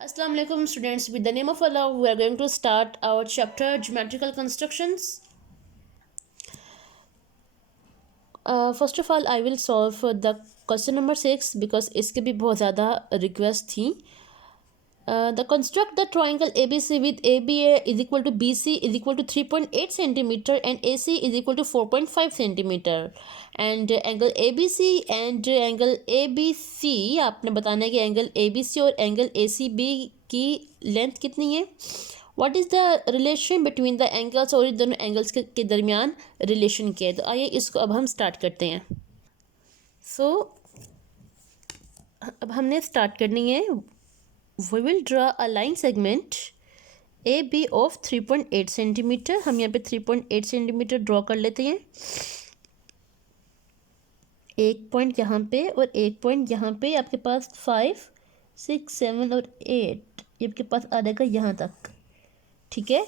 Assalamu alaikum students, with the name of Allah we are going to start our chapter geometrical constructions. First of all I will solve the question number 6 because इसके भी बहुत ज़्यादा request थी. The construct the triangle ABC with ABA is equal to BC is equal to 3.8 centimeter and AC is equal to 4.5 centimeter and angle ABC and angle ABC आपने बताना है कि angle ABC और एंगल ACB की length कितनी है. What is the relation between the angles और इन दोनों एंगल्स के दरमियान रिलेशन क्या है. तो आइए इसको अब हम स्टार्ट करते हैं. अब हमने स्टार्ट करनी है. We will draw a line segment AB of 3.8 centimetre. हम यहाँ पे 3.8 सेंटीमीटर ड्रॉ कर लेते हैं. एक पॉइंट यहाँ पे और एक पॉइंट यहाँ पे. आपके पास 5, 6, 7 और 8 ये आपके पास आ जाएगा यहाँ तक. ठीक है,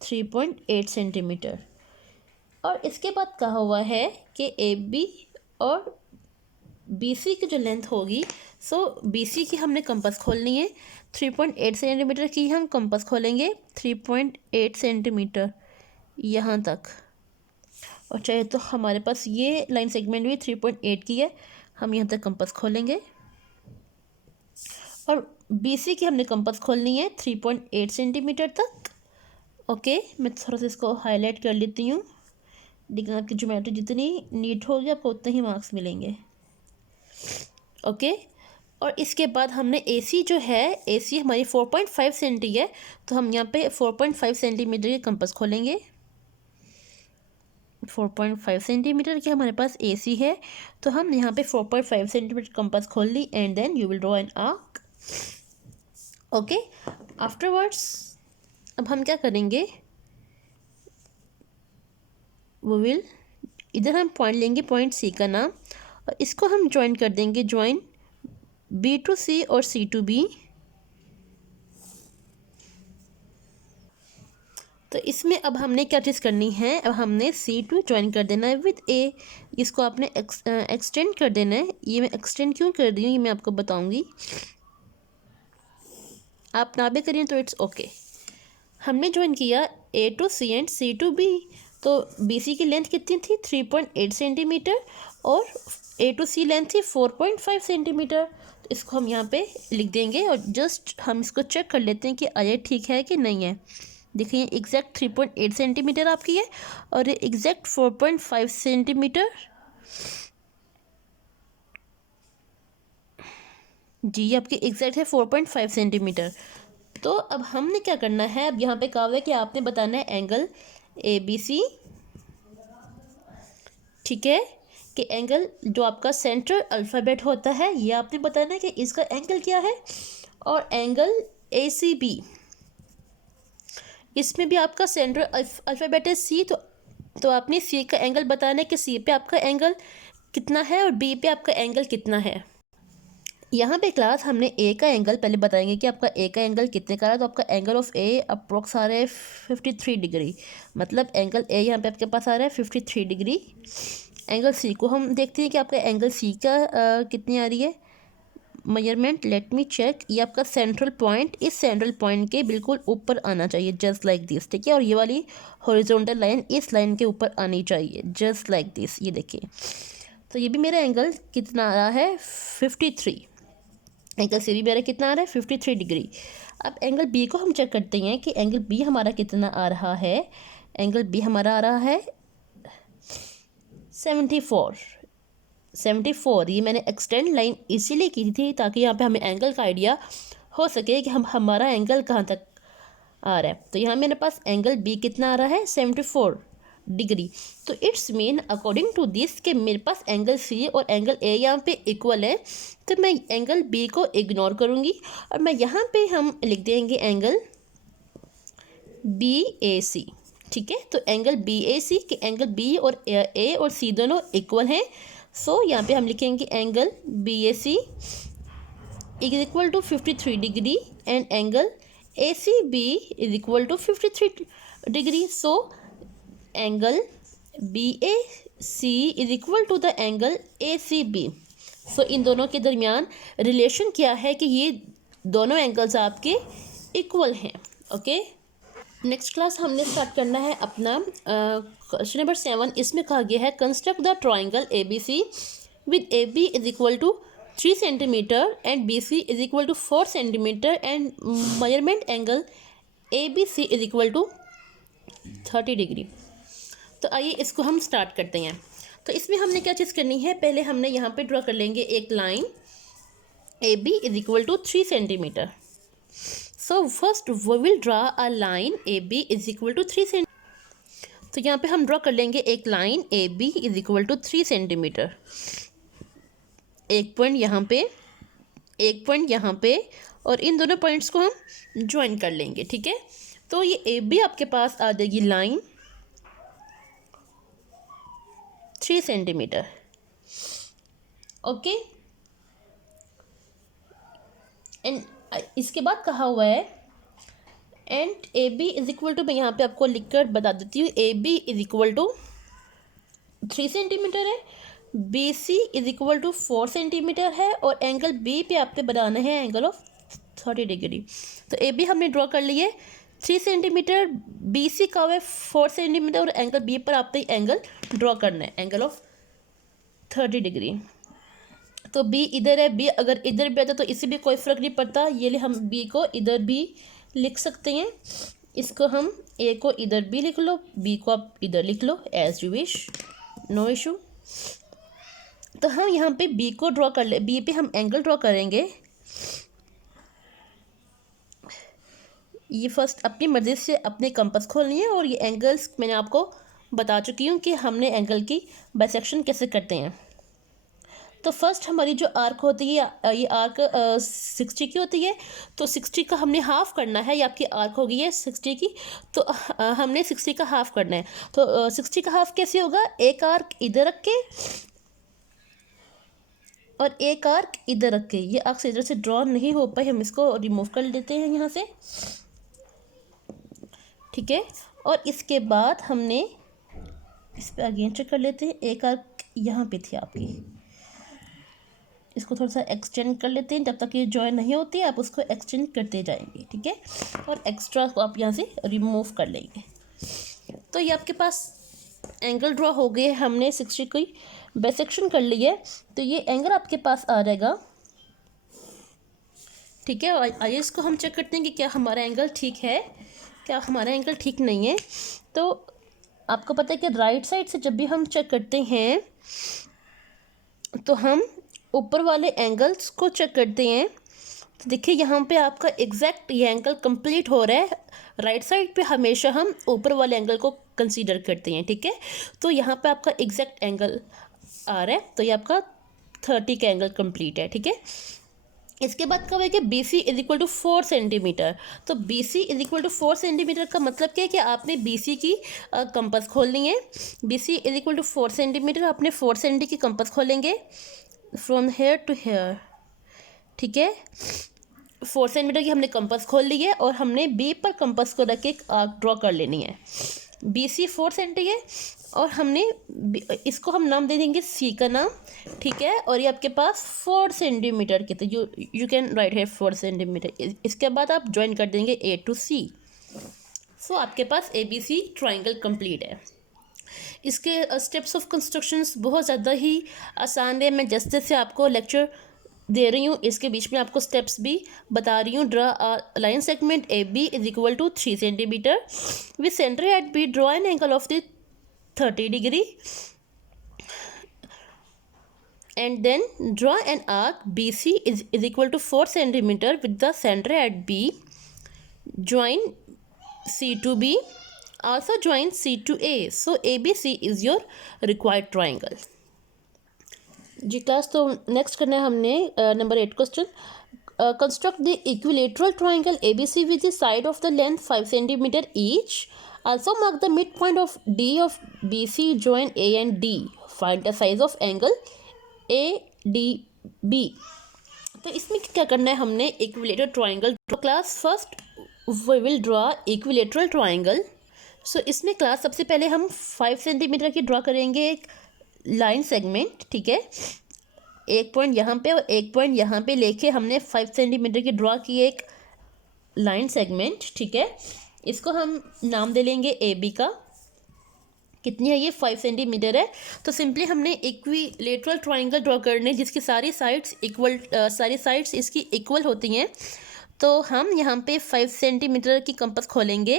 3.8 सेंटीमीटर. और इसके बाद कहा हुआ है कि AB और BC की जो लेंथ होगी, सो BC की हमने कंपास खोलनी है. 3.8 सेंटीमीटर की हम कंपास खोलेंगे 3.8 सेंटीमीटर यहाँ तक. और चाहे तो हमारे पास ये लाइन सेगमेंट भी 3.8 की है, हम यहाँ तक कंपास खोलेंगे. और BC की हमने कंपास खोलनी है 3.8 सेंटीमीटर तक. ओके, मैं थोड़ा सा इसको हाईलाइट कर लेती हूँ, लेकिन आपकी ज्योमेट्री जितनी नीट होगी आपको उतने ही मार्क्स मिलेंगे. ओके और इसके बाद हमने AC जो है, AC हमारी 4.5 सेंटी है, तो हम यहाँ पे 4.5 सेंटीमीटर की कंपास खोलेंगे. 4.5 सेंटीमीटर की हमारे पास AC है, तो हम यहाँ पे 4.5 सेंटीमीटर कंपास खोल ली and then you will draw an arc. Okay, afterwards अब हम क्या करेंगे, वो विल इधर हम पॉइंट लेंगे, पॉइंट C का नाम, और इसको हम ज्वाइन कर देंगे. ज्वाइन B to C और C to B. तो इसमें अब हमने क्या चीज़ करनी है, अब हमने C2 ज्वाइन कर देना है विद A. इसको आपने एक्सटेंड कर देना है. ये मैं एक्सटेंड क्यों कर रही हूँ ये मैं आपको बताऊँगी. आप ना भी करें तो इट्स ओके. हमने ज्वाइन किया A to C and C to B. तो BC की लेंथ कितनी थी, 3.8 सेंटीमीटर, और A to C लेंथ थी 4.5 सेंटीमीटर. तो इसको हम यहाँ पे लिख देंगे और जस्ट हम इसको चेक कर लेते हैं कि ये ठीक है कि नहीं है. देखिए एग्जैक्ट 3.8 सेंटीमीटर आपकी है और ये एग्जैक्ट 4.5 सेंटीमीटर. जी ये आपकी एग्जैक्ट है 4.5 सेंटीमीटर. तो अब हमने क्या करना है, अब यहाँ पे कहा हुआ है कि आपने बताना है एंगल ABC. ठीक है, कि एंगल जो आपका सेंट्रल अल्फ़ाबेट होता है ये आपने बताना है कि इसका एंगल क्या है. और एंगल ACB, इसमें भी आपका सेंट्रल अल्फ़ाबेट है C. तो आपने C का एंगल बताना है कि C पे आपका एंगल कितना है और B पे आपका एंगल कितना है. यहाँ पे क्लास हमने A का एंगल पहले बताएंगे कि आपका A का एंगल कितने का रहा है. तो आपका एंगल ऑफ A अप्रोक्स आ रहा है 53 डिग्री. मतलब एंगल A यहाँ पे आपके पास आ रहा है 53 डिग्री. एंगल C को हम देखते हैं कि आपका एंगल C का कितनी आ रही है मेजरमेंट. Let me check. ये आपका सेंट्रल पॉइंट, इस सेंट्रल पॉइंट के बिल्कुल ऊपर आना चाहिए, जस्ट लाइक दिस. ठीक है, और ये वाली हॉरिजॉन्टल लाइन इस लाइन के ऊपर आनी चाहिए, जस्ट लाइक दिस. ये देखिए, तो ये भी मेरा एंगल कितना आ रहा है 53. एंगल C भी मेरा कितना आ रहा है 53 डिग्री. अब एंगल B को हम चेक करते हैं कि एंगल B हमारा कितना आ रहा है. एंगल B हमारा आ रहा है 74. ये मैंने एक्सटेंड लाइन इसीलिए की थी ताकि यहाँ पे हमें एंगल का आइडिया हो सके कि हमारा एंगल कहाँ तक आ रहा है. तो यहाँ मेरे पास एंगल B कितना आ रहा है 74 डिग्री. तो it's mean according to this कि मेरे पास एंगल C और एंगल A यहाँ पे इक्वल है. तो मैं एंगल B को इग्नोर करूँगी और मैं यहाँ पे हम लिख देंगे एंगल BAC. ठीक है, तो एंगल BAC के एंगल B और A और C दोनों इक्वल हैं. सो यहाँ पे हम लिखेंगे angle BAC is equal to 53 degree and angle ACB is equal to 53 degree. So angle BAC is equal to the angle ACB. So इन दोनों के दरमियान रिलेशन क्या है कि ये दोनों एंगल्स आपके इक्वल हैं। ओके, नेक्स्ट क्लास हमने स्टार्ट करना है अपना क्वेश्चन नंबर 7। इसमें कहा गया है construct the triangle A B C with A B is equal to 3 centimetre and B C is equal to 4 centimetre and measurement angle A B C is equal to 30 degree. तो आइए इसको हम start करते हैं। तो इसमें हमने क्या चीज़ करनी है, पहले हमने यहाँ पे ड्रॉ कर लेंगे एक line A B is equal to 3 centimetre. So first we will draw a line A B is equal to 3 centimetre. तो यहाँ पे हम ड्रॉ कर लेंगे एक line A B is equal to 3 centimetre. एक पॉइंट यहाँ पे, एक पॉइंट यहाँ पे, और इन दोनों पॉइंट्स को हम ज्वाइन कर लेंगे। ठीक है, तो ये ए बी आपके पास आ जाएगी लाइन 3 सेंटीमीटर। ओके, एंड इसके बाद कहा हुआ है and A B is equal to, मैं यहाँ पे आपको लिखकर बता देती हूँ, A B is equal to 3 centimetre है, B C is equal to 4 centimetre है, और एंगल बी पे आपने बनाना है एंगल ऑफ 30 डिग्री। तो ए बी हमने ड्रॉ कर लिए 3 सेंटीमीटर, बी सी का हुआ है 4 सेंटीमीटर, और एंगल बी पर आपने एंगल ड्रॉ करना है एंगल ऑफ 30 डिग्री। तो बी इधर है, बी अगर इधर भी आता तो इससे भी कोई फ़र्क नहीं पड़ता, ये लिए हम बी को इधर भी लिख सकते हैं। इसको हम ए को इधर भी लिख लो, बी को आप इधर लिख लो, as you wish, no issue. तो हम यहाँ पे बी को ड्रॉ कर ले, बी पे हम एंगल ड्रॉ करेंगे। ये फर्स्ट अपनी मर्ज़ी से अपने कंपास खोलनी है, और ये एंगल्स मैंने आपको बता चुकी हूँ कि हमने एंगल की बाइसेक्शन कैसे करते हैं। तो फर्स्ट हमारी जो आर्क होती है, ये आर्क 60 की होती है, तो 60 का हमने हाफ़ करना है। ये आपकी आर्क होगी है 60 की, तो हमने 60 का हाफ़ करना है। तो 60 का हाफ़ कैसे होगा, एक आर्क इधर रख के और एक आर्क इधर रख के। ये आर्क इधर से ड्रॉ नहीं हो पाए, हम इसको रिमूव कर देते हैं यहाँ से। ठीक है, और इसके बाद हमने इस पर अगेन चेक कर लेते हैं, एक आर्क यहाँ पे थी आपकी, इसको थोड़ा सा एक्सटेंड कर लेते हैं। जब तक ये जॉइन नहीं होती आप उसको एक्सटेंड करते जाएंगे। ठीक है, और एक्स्ट्रा को आप यहाँ से रिमूव कर लेंगे। तो ये आपके पास एंगल ड्रॉ हो गए, हमने 60 की बाइसेक्शन कर ली है, तो ये एंगल आपके पास आ जाएगा। ठीक है, आइए इसको हम चेक करते हैं कि क्या हमारा एंगल ठीक है, क्या हमारा एंगल ठीक नहीं है। तो आपको पता है कि राइट साइड से जब भी हम चेक करते हैं तो हम ऊपर वाले एंगल्स को चेक करते हैं। तो देखिए यहाँ पे आपका एग्जैक्ट ये एंगल कंप्लीट हो रहा है। राइट साइड पे हमेशा हम ऊपर वाले एंगल को कंसीडर करते हैं। ठीक है, तो यहाँ पे आपका एग्जैक्ट एंगल आ रहा है, तो ये आपका 30 का एंगल कंप्लीट है। ठीक है, इसके बाद कब है कि B C is equal to 4 centimetre. तो B C is equal to 4 centimetre का मतलब क्या है कि आपने बी सी की कंपास खोलनी है। B C is equal to 4 centimetre, आपने 4 सेंटी की कंपास खोलेंगे फ्रॉम हेयर टू हेयर। ठीक है, 4 सेंटीमीटर की हमने कंपास खोल ली है, और हमने बी पर कंपास को रख के एक आर्क ड्रॉ कर लेनी है। बी सी 4 सेंटी है, और हमने इसको हम नाम दे देंगे सी का नाम। ठीक है, और ये आपके पास 4 सेंटीमीटर के, तो यू कैन राइट है 4 सेंटीमीटर। इसके बाद आप ज्वाइन कर देंगे ए टू सी। सो आपके पास A B C triangle complete है। इसके स्टेप्स ऑफ कंस्ट्रक्शंस बहुत ज़्यादा ही आसान है। मैं जैसे से आपको लेक्चर दे रही हूँ, इसके बीच में आपको स्टेप्स भी बता रही हूँ। Draw line segment A B is equal to 3 centimetre with centre at B, draw an angle of the 30 degree and then draw an arc BC is equal to 4 centimeter with the center at B. Join C to B, also join C to A. So ABC is your required triangle. जी class, तो next करना है हमने number 8 question. Construct the equilateral triangle ABC with the side of the length 5 centimeter each. Also mark the midpoint of D of BC. Join A and D. Find the size of angle ADB. तो इसमें क्या करना है, हमने equilateral triangle class first we will draw equilateral triangle. So इसमें class सबसे पहले हम 5 सेंटीमीटर की ड्रॉ करेंगे एक लाइन सेगमेंट। ठीक है, एक पॉइंट यहाँ पे और एक पॉइंट यहाँ पे लेके हमने 5 सेंटीमीटर की ड्रॉ की एक लाइन सेगमेंट, ठीक है। इसको हम नाम दे लेंगे ए बी का। कितनी है ये? 5 सेंटीमीटर है। तो सिंपली हमने इक्विलेटरल ट्राइंगल ड्रॉ करने जिसकी सारी साइड्स इसकी इक्वल होती हैं। तो हम यहाँ पे 5 सेंटीमीटर की कंपास खोलेंगे,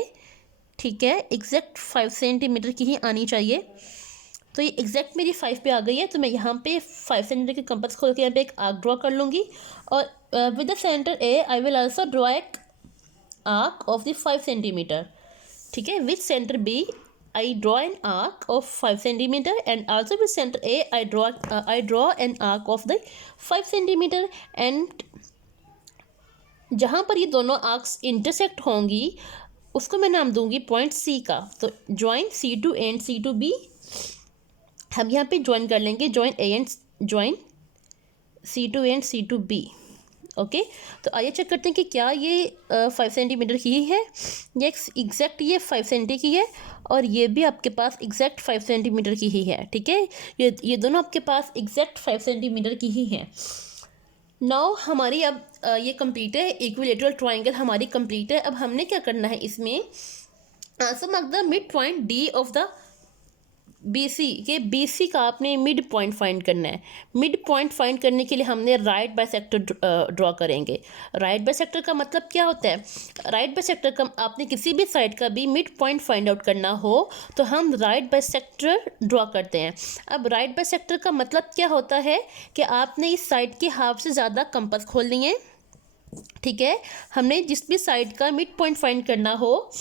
ठीक है। एग्जैक्ट 5 सेंटीमीटर की ही आनी चाहिए। तो ये एग्जैक्ट मेरी 5 पे आ गई है। तो मैं यहाँ पे 5 सेंटीमीटर की कंपास खोल के यहाँ पे एक आर्क ड्रॉ कर लूँगी और with the centre A I will also draw एक आर्क ऑफ द 5 सेंटीमीटर, ठीक है। With centre B I draw an arc of 5 centimeter and also with center A I draw an arc of the 5 centimeter and जहाँ पर ये दोनों arcs intersect होंगी उसको मैं नाम दूंगी पॉइंट C का। तो ज्वाइन C2 एंड C2B हम यहाँ पे ज्वाइन कर लेंगे, join C2 and C2B, okay. तो आइए चेक करते हैं कि क्या ये 5 सेंटीमीटर की ही है। ये एग्जैक्ट ये 5 सेंटी की है और ये भी आपके पास एग्जैक्ट 5 सेंटीमीटर की ही है, ठीक है। ये दोनों आपके पास एग्जैक्ट 5 सेंटीमीटर की ही हैं। नाउ हमारी अब ये कंप्लीट है, इक्विलेटरल ट्राइंगल हमारी कंप्लीट है। अब हमने क्या करना है इसमें, answer mark the mid point D of the BC के BC का आपने मिड पॉइंट फाइंड करना है। मिड पॉइंट फाइंड करने के लिए हमने राइट बाइसेक्टर ड्रॉ करेंगे। राइट बाइसेक्टर का मतलब क्या होता है? राइट बाइसेक्टर का आपने किसी भी साइड का भी मिड पॉइंट फाइंड आउट करना हो तो हम राइट बाइसेक्टर ड्रॉ करते हैं। अब राइट बाइसेक्टर का मतलब क्या होता है कि आपने इस साइड के हाफ से ज़्यादा कंपास खोल लिए, ठीक है। हमने जिस भी साइड का मिड पॉइंट फाइंड करना हो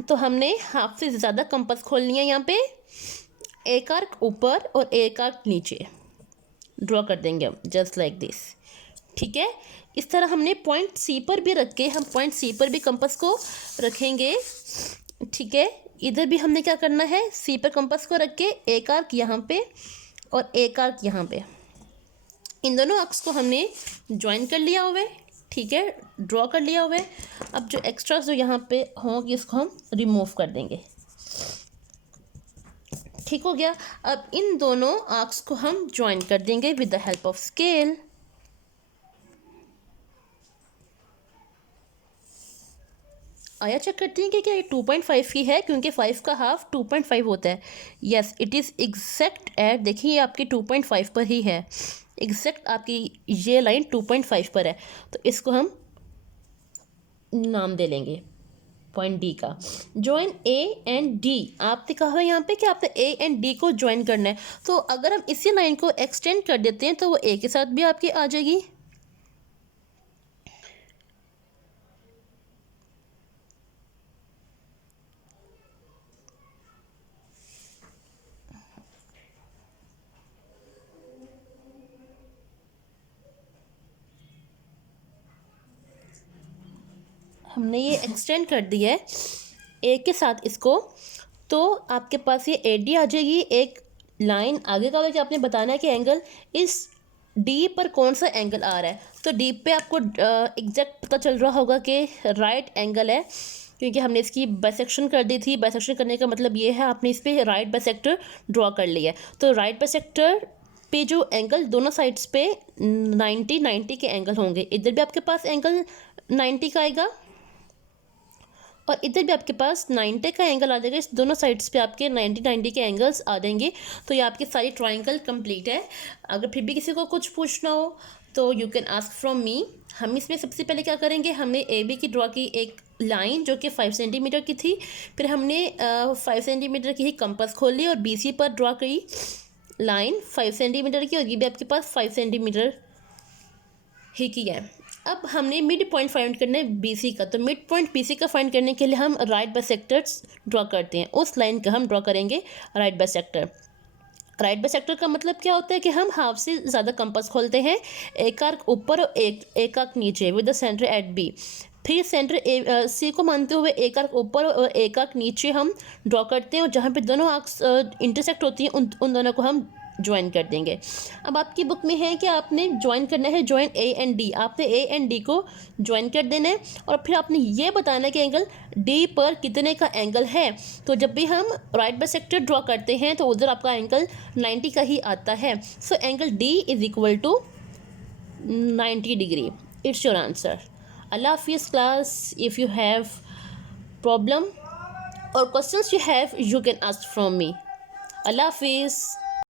तो हमने हाफ से ज़्यादा कंपास खोल लिया। यहाँ पे एक आर्क ऊपर और एक आर्क नीचे ड्रॉ कर देंगे हम, जस्ट लाइक दिस, ठीक है। इस तरह हमने पॉइंट C पर भी रख के हम पॉइंट C पर भी कंपास को रखेंगे, ठीक है। इधर भी हमने क्या करना है, C पर कंपास को रख के एक आर्क यहाँ पे और एक आर्क यहाँ पे, इन दोनों आर्क्स को हमने ज्वाइन कर लिया हुआ है, ठीक है, ड्रॉ कर लिया हुआ है। अब जो एक्स्ट्रा जो यहाँ पे होंगे इसको हम रिमूव कर देंगे, ठीक हो गया। अब इन दोनों आर्क्स को हम ज्वाइन कर देंगे with the help of scale. आया चेक करते हैं कि क्या ये 2.5 की है, क्योंकि 5 का हाफ 2.5 होता है। Yes it is exact at, देखिए ये आपकी 2.5 पर ही है, एग्जैक्ट आपकी ये लाइन 2.5 पर है। तो इसको हम नाम दे लेंगे पॉइंट डी का। ज्वाइन ए एंड डी, आपने कहा है यहाँ पे कि आपने ए एंड डी को ज्वाइन करना है। तो अगर हम इसी लाइन को एक्सटेंड कर देते हैं तो वो ए के साथ भी आपकी आ जाएगी। हमने ये एक्सटेंड कर दिया है ए के साथ इसको, तो आपके पास ये AD आ जाएगी। एक लाइन आगे का कि आपने बताना है कि एंगल इस D पर कौन सा एंगल आ रहा है। तो D पे आपको एग्जैक्ट पता चल रहा होगा कि राइट एंगल है, क्योंकि हमने इसकी बाइसेक्शन कर दी थी। बाइसेक्शन करने का मतलब ये है आपने इस पर राइट बाइसेक्टर ड्रॉ कर लिया है। तो राइट बाइसेक्टर पे जो एंगल दोनों साइड्स पे 90 के एंगल होंगे। इधर भी आपके पास एंगल 90 का आएगा और इधर भी आपके पास 90 का एंगल आ जाएगा। इस दोनों साइड्स पे आपके 90 के एंगल्स आ जाएंगे। तो ये आपकी सारी ट्राइंगल कंप्लीट है। अगर फिर भी किसी को कुछ पूछना हो तो you can ask from me. हम इसमें सबसे पहले क्या करेंगे, हमने AB की ड्रॉ की एक लाइन जो कि 5 सेंटीमीटर की थी। फिर हमने 5 सेंटीमीटर की ही कंपास खोल ली और BC पर ड्रॉ की लाइन 5 सेंटीमीटर की, और ये भी आपके पास 5 सेंटीमीटर ही की है। अब हमने मिड पॉइंट फाइंड करना है BC का। तो मिड पॉइंट BC का फाइंड करने के लिए हम राइट बाइसेक्टर्स ड्रॉ करते हैं। उस लाइन का हम ड्रॉ करेंगे राइट बाइसेक्टर। राइट बाइसेक्टर का मतलब क्या होता है कि हम हाफ से ज़्यादा कंपास खोलते हैं, एक आर्क ऊपर और एक आर्क नीचे with the centre at B। फिर सेंटर C को मानते हुए एक आर्क ऊपर और एक आर्क नीचे हम ड्रॉ करते हैं, और जहाँ पे दोनों आर्क्स इंटरसेक्ट होती हैं उन दोनों को हम ज्वाइन कर देंगे। अब आपकी बुक में है कि आपने ज्वाइन करना है ज्वाइन ए एंड डी, आपने ए एंड डी को ज्वाइन कर देना है और फिर आपने ये बताना है कि एंगल डी पर कितने का एंगल है। तो जब भी हम राइट बाइसेक्टर ड्रॉ करते हैं तो उधर आपका एंगल 90 का ही आता है। So angle D is equal to 90 degree. It's your answer. Allah Hafiz class. If you have problem or questions you have, you can ask from me. Allah Hafiz.